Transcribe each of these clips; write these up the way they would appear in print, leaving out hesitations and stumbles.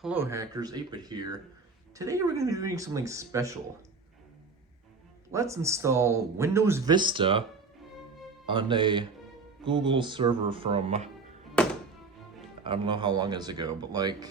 Hello hackers, 8-Bit here. Today we're going to be doing something special. Let's install Windows Vista on a Google server from, I don't know how long is ago, but like,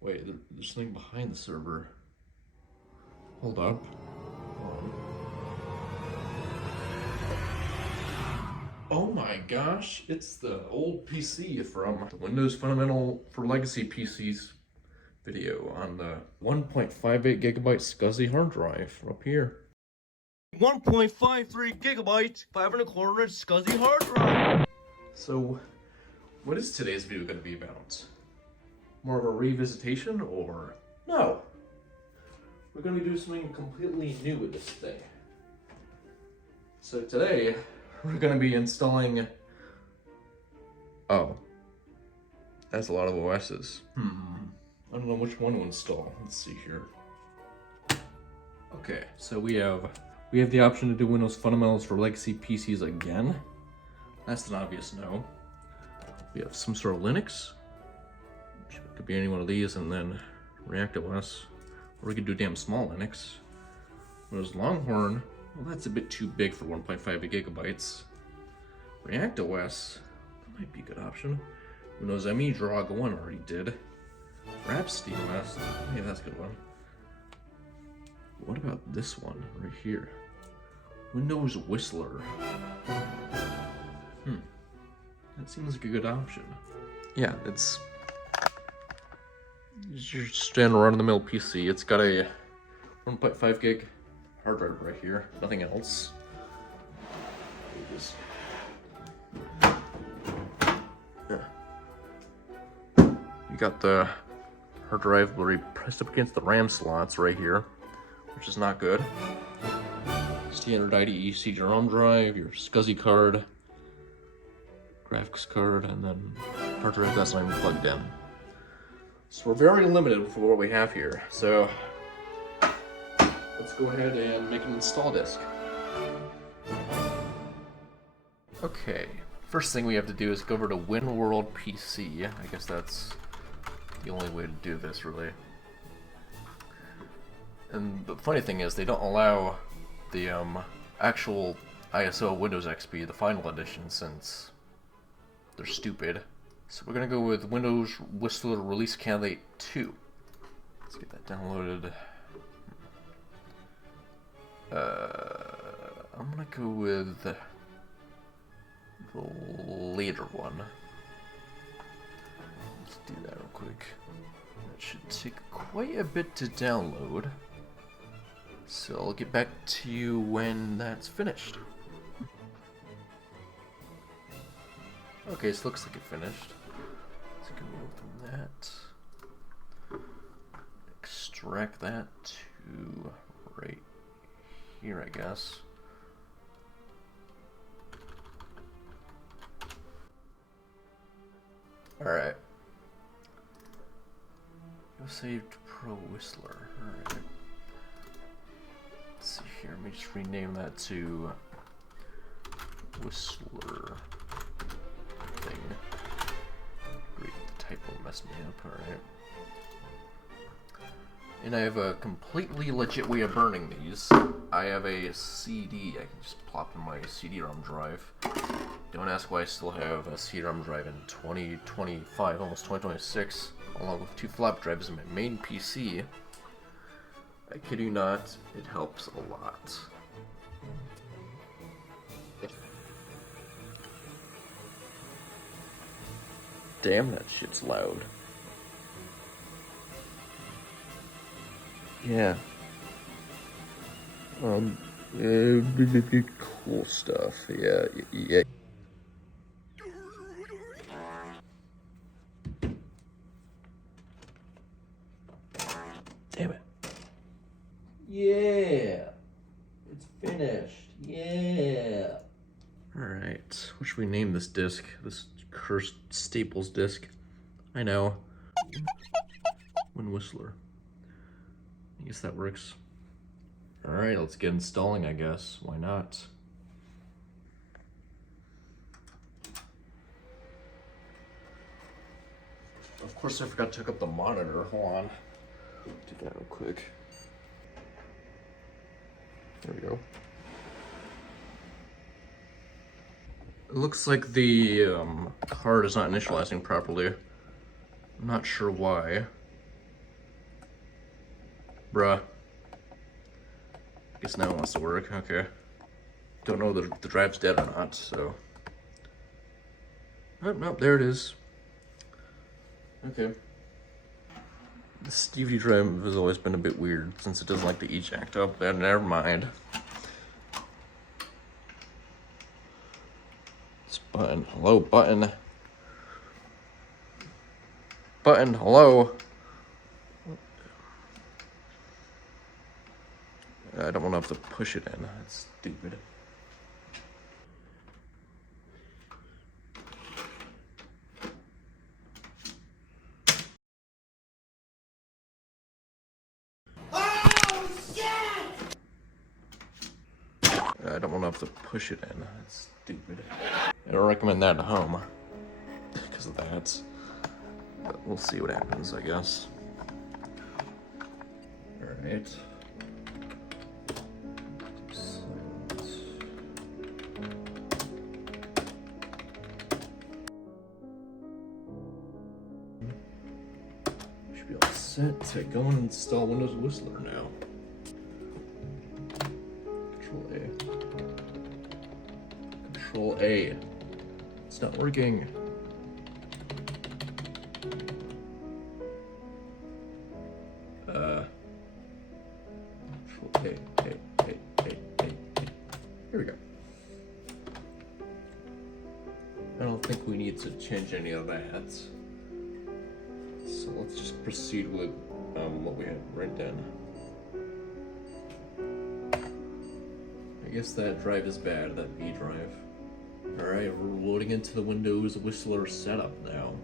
wait, there's something behind the server. Hold up. Oh my gosh, it's the old PC from the Windows Fundamental for Legacy PCs video on the 1.58 gigabyte SCSI hard drive up here. 1.53 gigabyte, 5.25 inch SCSI hard drive. So, what is today's video going to be about? More of a revisitation or no? We're going to do something completely new with this thing. So today, we're going to be installing... Oh. That's a lot of OSs. I don't know which one to install. Let's see here. Okay, so we have the option to do Windows Fundamentals for Legacy PCs again. That's an obvious no. We have some sort of Linux. Could be any one of these, and then ReactOS. Or we could do damn small Linux. Windows Longhorn. Well, that's a bit too big for 1.5 gigabytes. ReactOS. That might be a good option. Windows ME Drag 1 already did. Rhapsody OS. Yeah, that's a good one. What about this one right here? Windows Whistler. That seems like a good option. Yeah, it's your standard run-of-the-mill PC. It's got a 1.5 gig hard drive right here. Nothing else. You got the hard drive literally pressed up against the RAM slots right here, which is not good. Standard IDE CD-ROM drive, your SCSI card, graphics card, and then hard drive that's not even plugged in. So we're very limited for what we have here. So let's go ahead and make an install disk. Okay, first thing we have to do is go over to WinWorld PC. I guess that's the only way to do this, really. And the funny thing is, they don't allow the actual ISO Windows XP, the final edition, since they're stupid. So we're gonna go with Windows Whistler Release Candidate 2. Let's get that downloaded. I'm gonna go with the later one. Let's do that real quick. That should take quite a bit to download. So I'll get back to you when that's finished. Okay, so it looks like it finished. Let's go from that. Extract that to right here, I guess. Alright. Go saved Pro Whistler. Alright. Let's see here. Let me just rename that to Whistler thing. Great, the typo messed me up. Alright. And I have a completely legit way of burning these. I have a CD. I can just plop in my CD-ROM drive. Don't ask why I still have a CD-ROM drive in 2025, almost 2026, along with 2 flop drives in my main PC. I kid you not, it helps a lot. Damn, that shit's loud. Yeah. Cool stuff. Yeah. Damn it. Yeah. It's finished. Yeah. Alright. What should we name this disc? This cursed Staples disc. I know. Win Whistler. I guess that works. Alright, let's get installing, I guess. Why not? Of course, I forgot to hook up the monitor. Hold on. Do that real quick. There we go. It looks like the card is not initializing properly. I'm not sure why. Bruh. Guess now it wants to work. Okay. Don't know that the drive's dead or not, so. Oh, nope, there it is. Okay. This DVD drive has always been a bit weird since it doesn't like to eject. Oh, never mind. This button. Hello, button. Button, hello. I don't want to have to push it in. That's stupid. I don't want to have to push it in. That's stupid. I don't recommend that at home because of that. But we'll see what happens, I guess. Alright. Should be all set to go and install Windows Whistler now. Control A. Control A. It's not working. Control A. Here we go. I don't think we need to change any of that. So let's just proceed with what we had right then. I guess that drive is bad, that B drive. Alright, we're loading into the Windows Whistler setup now.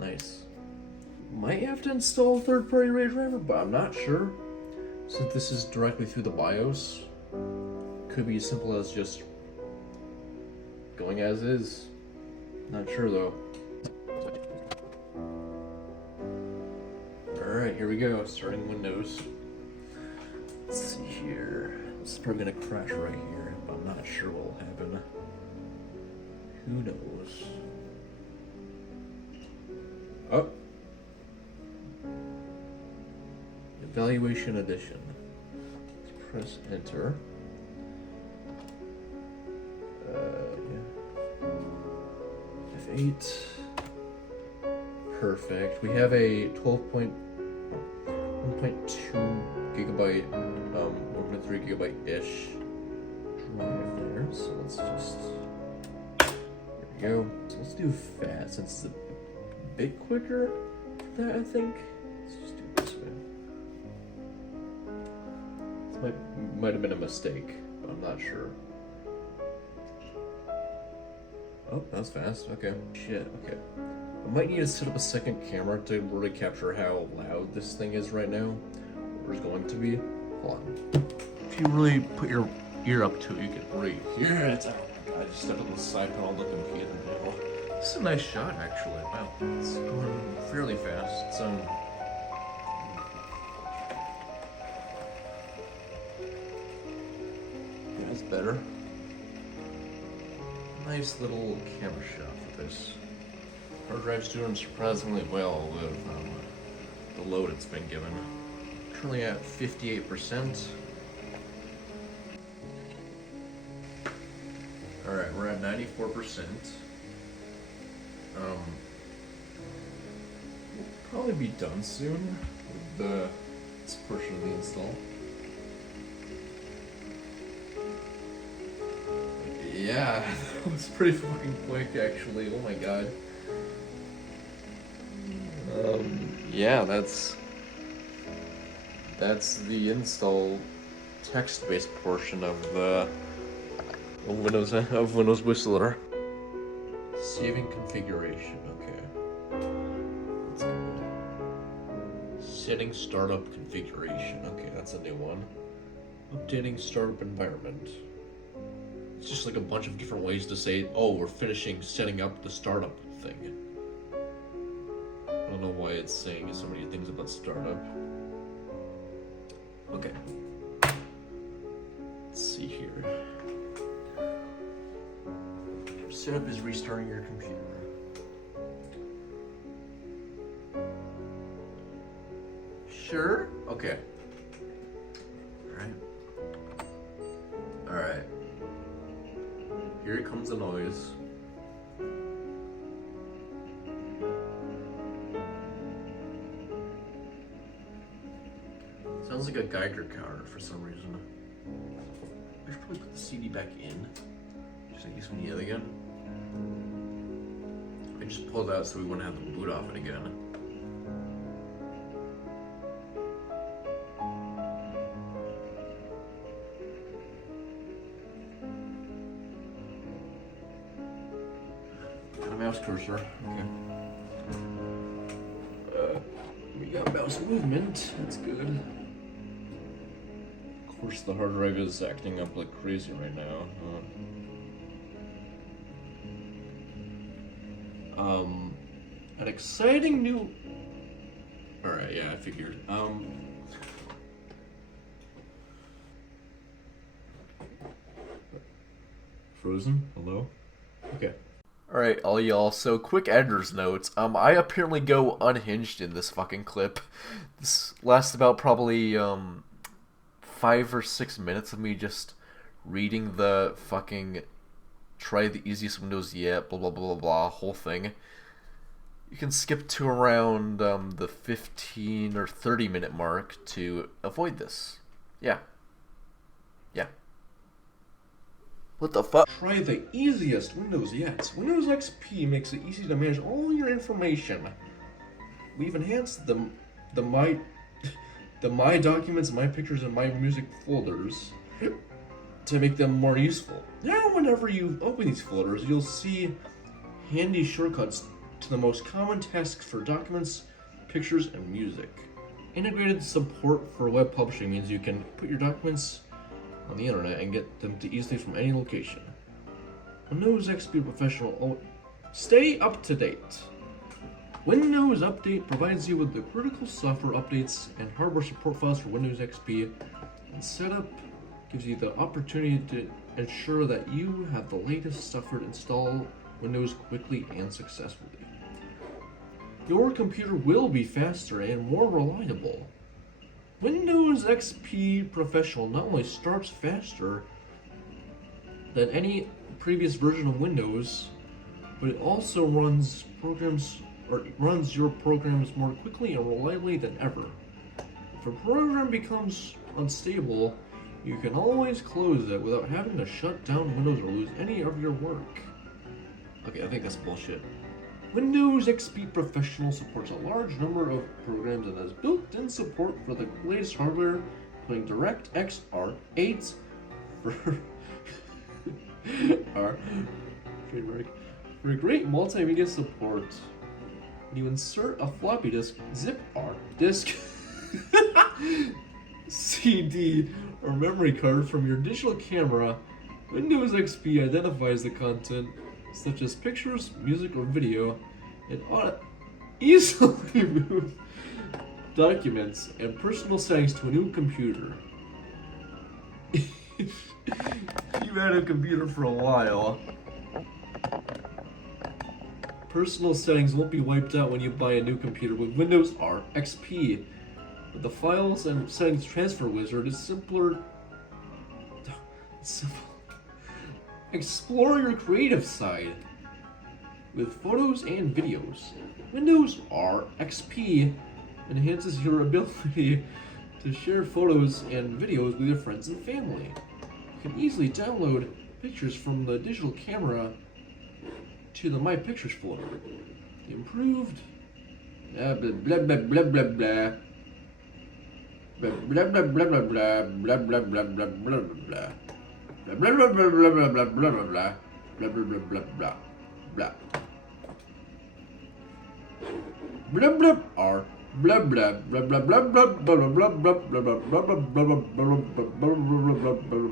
Nice. Might have to install a third-party RAID driver, but I'm not sure. Since this is directly through the BIOS, could be as simple as just going as is. Not sure though. Alright, here we go, starting Windows. Let's see here. This is probably gonna crash right here, but I'm not sure what will happen. Who knows? Oh! Evaluation Edition. Let's press enter. Yeah. F8. Perfect. We have a 1.2 gigabyte, 1.3 gigabyte-ish drive there. So let's just, there we go. So let's do fast since it's a bit quicker than that, I think. Let's just do it this way. This might have been a mistake, but I'm not sure. Oh, that was fast. Okay. Shit, okay. I might need to set up a second camera to really capture how loud this thing is right now. Or is going to be. Hold on. If you really put your ear up to it, you can really hear it. I just stepped on the side panel looking at it now. This is a nice shot, actually. Wow. It's going fairly fast. It's yeah, it's better. Nice little camera shot for this. Hard drive's doing surprisingly well with the load it's been given. Currently at 58%. Alright, we're at 94%. We'll probably be done soon with this portion of the install. Yeah, that was pretty fucking quick actually, oh my god. Yeah, that's the install text-based portion of the Windows Whistler. Saving configuration, okay. That's good. Setting startup configuration, okay, that's a new one. Updating startup environment. It's just like a bunch of different ways to say, oh, we're finishing setting up the startup thing. I don't know why it's saying so many things about startup. Okay. Let's see here. Setup is restarting your computer. Sure? Okay. Alright. Here comes the noise. Sounds like a Geiger counter for some reason. I should probably put the CD back in, just in case we need it again. I just pulled it out so we wouldn't have to boot off it again. And a mouse cursor. Okay. We got mouse movement. That's good. Of course, the hard drive is acting up like crazy right now. An exciting new. All right, yeah, I figured. Frozen? Hello? Okay. Alright, all y'all, so quick editor's notes. I apparently go unhinged in this fucking clip. This lasts about probably, 5 or 6 minutes of me just reading the fucking try the easiest Windows yet, blah blah blah blah blah, whole thing. You can skip to around, the 15 or 30 minute mark to avoid this. Yeah. Yeah. What the fuck? Try the easiest Windows yet. Windows XP makes it easy to manage all your information. We've enhanced the My Documents, My Pictures, and My Music folders to make them more useful. Now, whenever you open these folders, you'll see handy shortcuts to the most common tasks for documents, pictures, and music. Integrated support for web publishing means you can put your documents on the internet and get them to easily from any location. Windows XP Professional. Stay up to date. Windows Update provides you with the critical software updates and hardware support files for Windows XP, and Setup gives you the opportunity to ensure that you have the latest software to install Windows quickly and successfully. Your computer will be faster and more reliable. Windows XP Professional not only starts faster than any previous version of Windows, but it also runs your programs more quickly and reliably than ever. If a program becomes unstable, you can always close it without having to shut down Windows or lose any of your work. Okay, I think that's bullshit. Windows XP Professional supports a large number of programs and has built-in support for the latest hardware, including DirectX R8 for our trademark. For great multimedia support, when you insert a floppy disk, zip R disk, CD, or memory card from your digital camera, Windows XP identifies the content, such as pictures, music, or video, and easily move documents and personal settings to a new computer. You've had a computer for a while. Personal settings won't be wiped out when you buy a new computer with Windows R XP. But the Files and Settings Transfer Wizard is simple. Explore your creative side with photos and videos. Windows R XP enhances your ability to share photos and videos with your friends and family. You can easily download pictures from the digital camera to the My Pictures folder. The improved blah blah blah blah blah blah blah blah blah blah blah blah blah blah blah blah blah blah blah. Blah blah blah blah blah blah blah blah blah blah blah blah blah blah. Blah blah R blah blah blah blah blah blah blah blah blah blah blah blah blah blah blah blah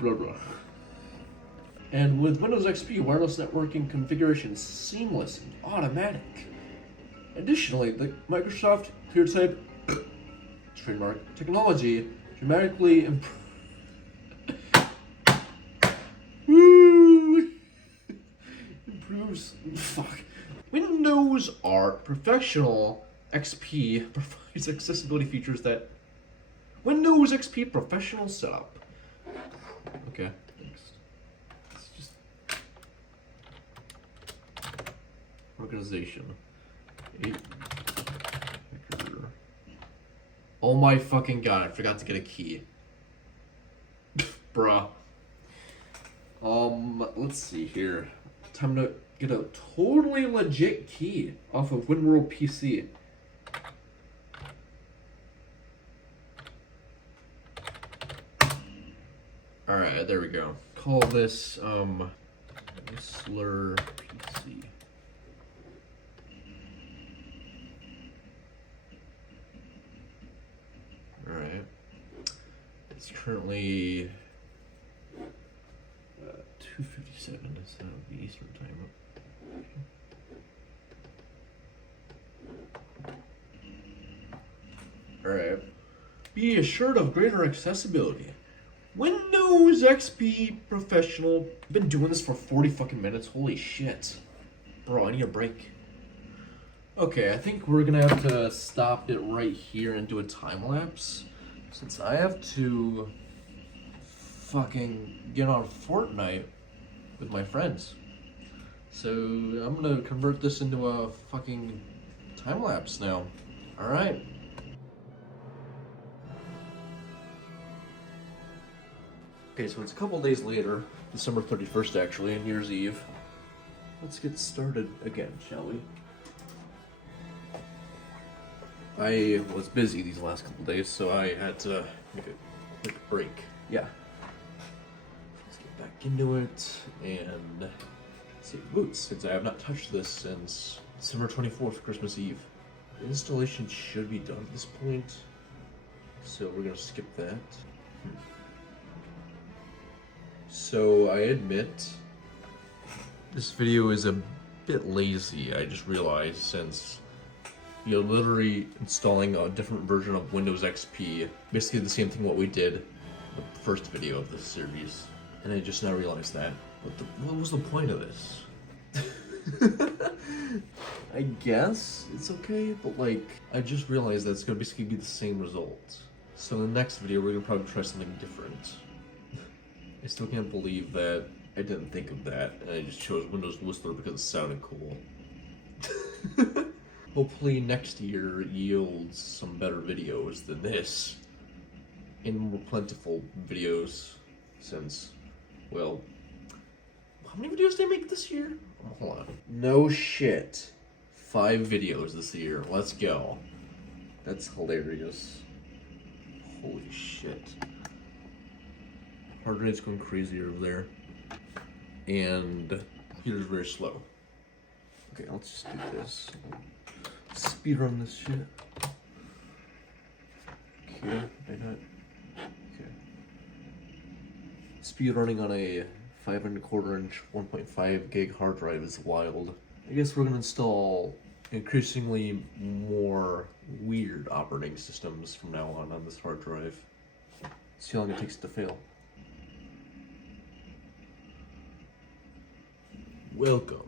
blah blah. And with Windows XP, wireless networking configuration is seamless and automatic. Additionally, the Microsoft ClearType trademark technology dramatically improves. Windows Art Professional XP provides accessibility features that Windows XP Professional Setup. Okay, next. It's just organization. Oh my fucking god, I forgot to get a key. Bruh. Let's see here. Time to get a totally legit key off of WinWorld PC. Alright, there we go. Call this, Whistler PC. Alright. It's currently 2:57, so that would be Eastern time. Alright. Be assured of greater accessibility. Windows XP Professional. I've been doing this for 40 fucking minutes. Holy shit. Bro, I need a break. Okay, I think we're gonna have to stop it right here and do a time lapse, since I have to fucking get on Fortnite with my friends. So I'm gonna convert this into a fucking time lapse now. Alright. Okay, so it's a couple days later, December 31st actually, New Year's Eve. Let's get started again, shall we? I was busy these last couple days, so I had to make a break. Yeah. Let's get back into it and save boots, since I have not touched this since December 24th, Christmas Eve. The installation should be done at this point, so we're gonna skip that. So I admit, this video is a bit lazy, I just realized, since you're literally installing a different version of Windows XP, basically the same thing what we did in the first video of this series. And I just now realized that. What was the point of this? I guess it's okay, but like, I just realized that it's gonna basically be the same result. So in the next video, we're gonna probably try something different. I still can't believe that I didn't think of that, and I just chose Windows Whistler because it sounded cool. Hopefully next year yields some better videos than this, and more plentiful videos, since, well, how many videos did I make this year? Oh, hold on. No shit. 5 videos this year. Let's go. That's hilarious. Holy shit. Heart rate's going crazy over there. And computer's very slow. Okay, let's just do this. Speed run this shit. Okay, okay. Speed running on a 5¼ inch 1.5 gig hard drive is wild. I guess we're gonna install increasingly more weird operating systems from now on this hard drive. See how long it takes to fail. Welcome.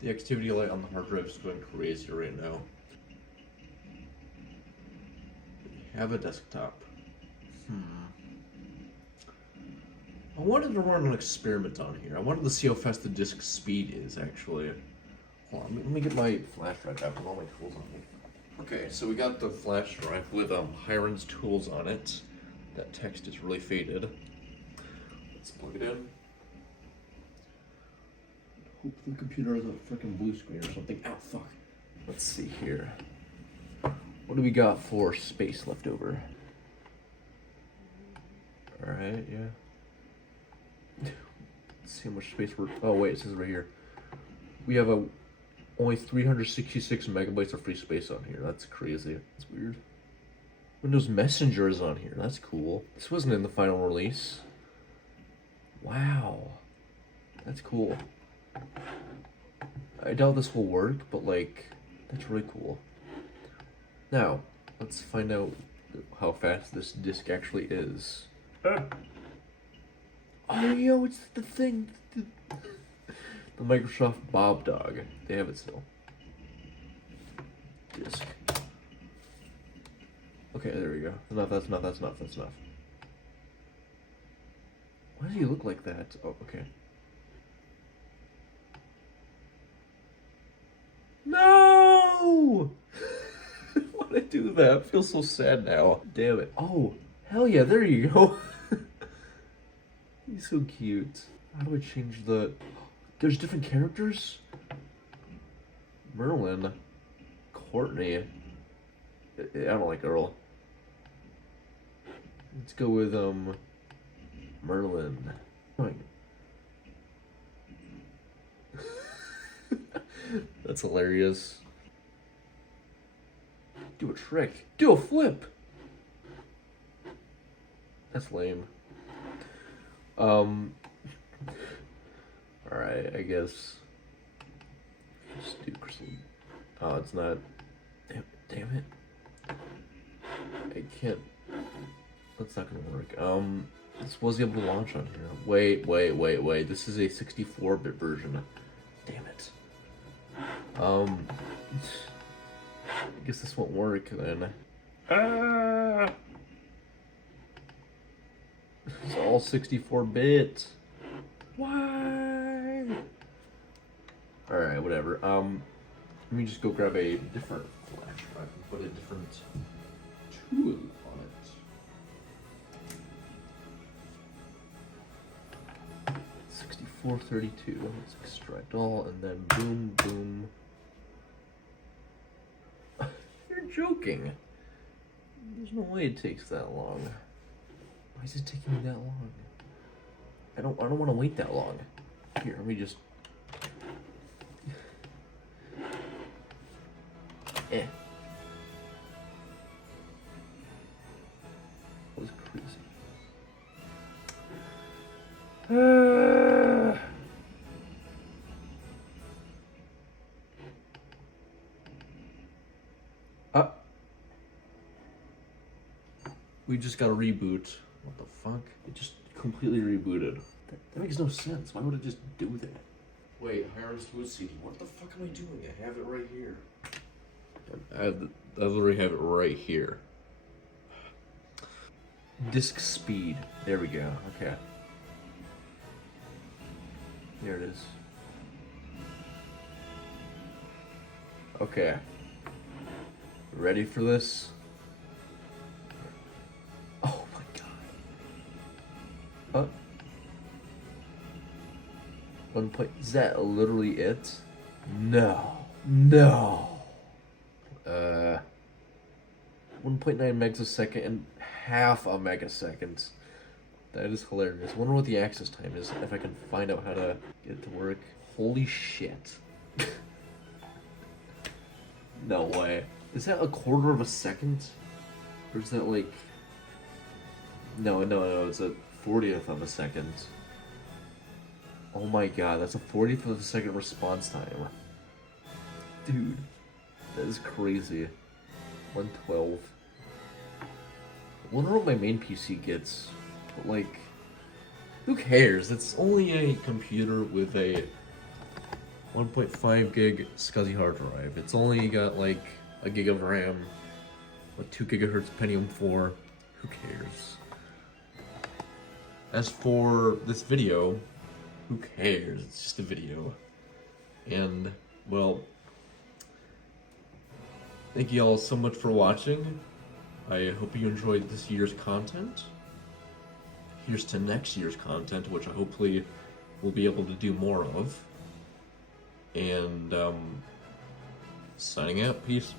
The activity light on the hard drive is going crazy right now. We have a desktop. I wanted to run an experiment on here. I wanted to see how fast the disk speed is, actually. Hold on, let me get my flash drive out with all my tools on me. Okay, so we got the flash drive with Hiron's tools on it. That text is really faded. Let's plug it in. Hope the computer has a freaking blue screen or something. Ow, fuck. Let's see here. What do we got for space left over? Alright, yeah. Let's see how much space we're... Oh, wait, it says right here. We have only 366 megabytes of free space on here. That's crazy. That's weird. Windows Messenger is on here. That's cool. This wasn't in the final release. Wow. That's cool. I doubt this will work, but like, that's really cool. Now, let's find out how fast this disc actually is. Oh, yo, it's the thing. The Microsoft Bob Dog. They have it still. Disc. Okay, there we go. That's enough. Why does he look like that? Oh, okay. No! Why did I do that? I feel so sad now. Damn it. Oh, hell yeah, there you go. He's so cute. How do I change the... There's different characters? Merlin. Courtney. I don't like Earl. Let's go with, Merlin. That's hilarious. Do a trick. Do a flip! That's lame. Alright, I guess. Just do crystal. Oh, it's not. Damn it. I can't. That's not gonna work. This was able to launch on here. Wait. This is a 64-bit version. Damn it. I guess this won't work then. It's all 64-bit. Why? Alright, whatever. Let me just go grab a different flash drive and put a different tool on it. 6432. Let's extract all, and then boom, boom. You're joking. There's no way it takes that long. Why is it taking me that long? I don't want to wait that long. Here, let me just... That was crazy. We just got a reboot. What the fuck? It just completely rebooted. That makes no sense. Why would it just do that? Wait, Hiram's Food CD. What the fuck am I doing? I have it right here. I literally have it right here. Disk speed. There we go. Okay. There it is. Okay. Ready for this? Oh my god. 1 point. Is that literally it? No. 1.9 megs a second and half a megasecond. That is hilarious. I wonder what the access time is, if I can find out how to get it to work. Holy shit. No way. Is that 1/4 of a second? Or is that like... No, it's a 40th of a second. Oh my god, that's a 40th of a second response time. Dude, that is crazy. 112. I wonder what my main PC gets. But like, who cares? It's only a computer with a 1.5 gig SCSI hard drive. It's only got like a gig of RAM, a 2 gigahertz Pentium 4. Who cares? As for this video, who cares? It's just a video. And, well, thank you all so much for watching. I hope you enjoyed this year's content. Here's to next year's content, which I hopefully will be able to do more of. And, signing out. Peace.